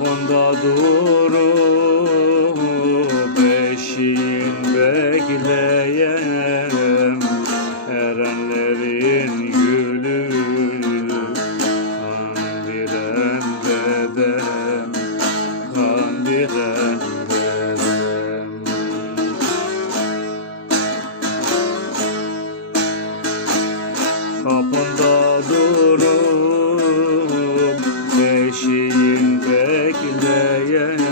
Onda doğru bekleyene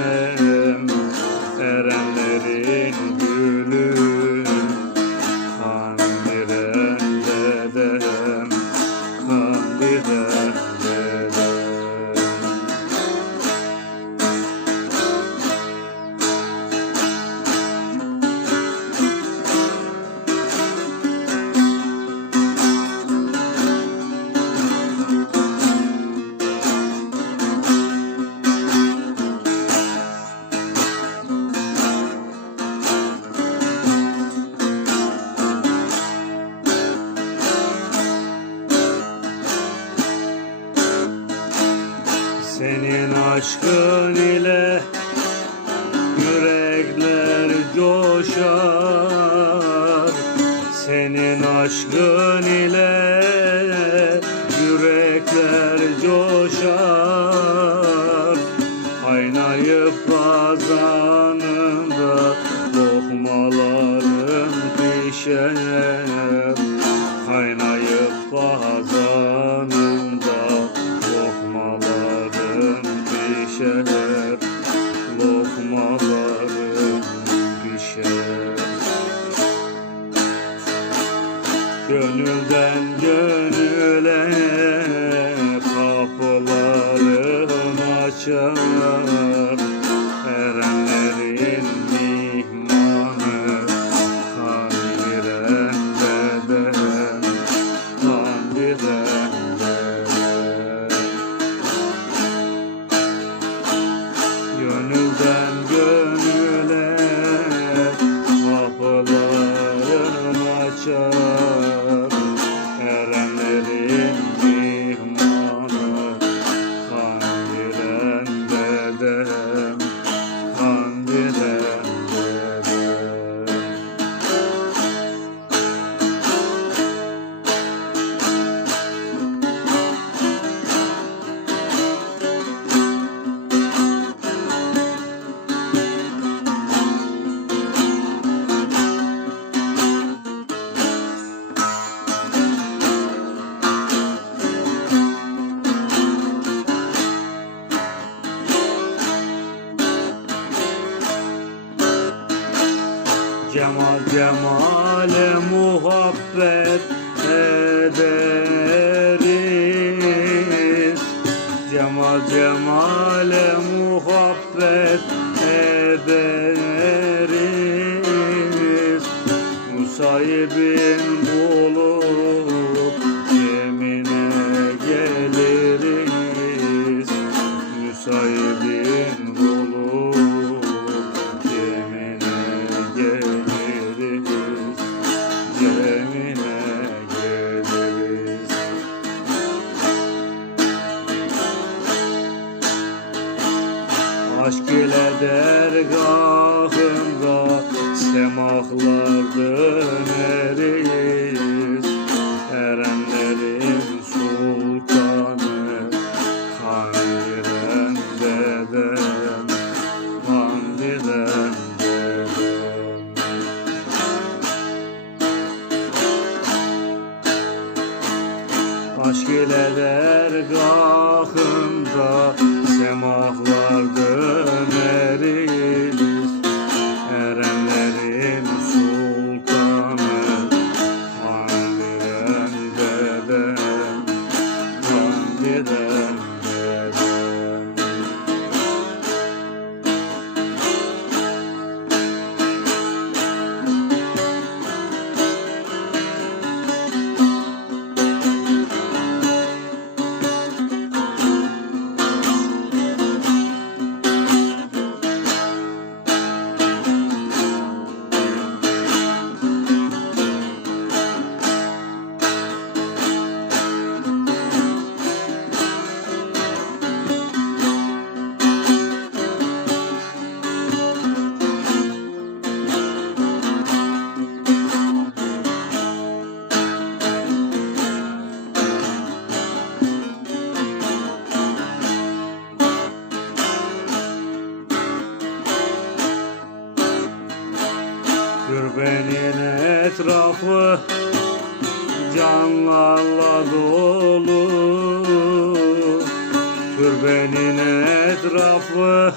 aşkın ile yürekler coşar. Senin aşkın ile yürekler yanında cemale muhabbet ederiz. Cemal cemale muhabbet ederiz Aşk ilə dərgahında Semahlar dönəriz Ərənlərin sultanı Xan verən dədəm Xan verən dədəm Aşk ilə dərgahında kahvenin etrafı canlarla dolu. Türbenin etrafı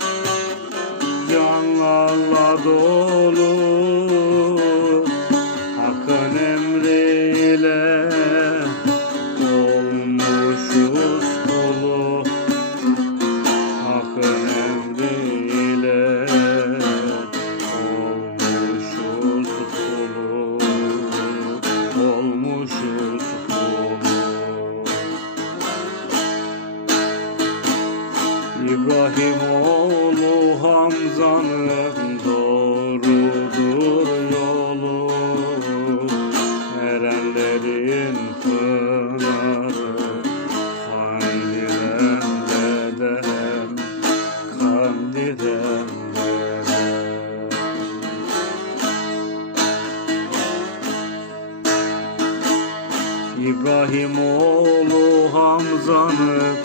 İbrahim oğlu Hamza'nın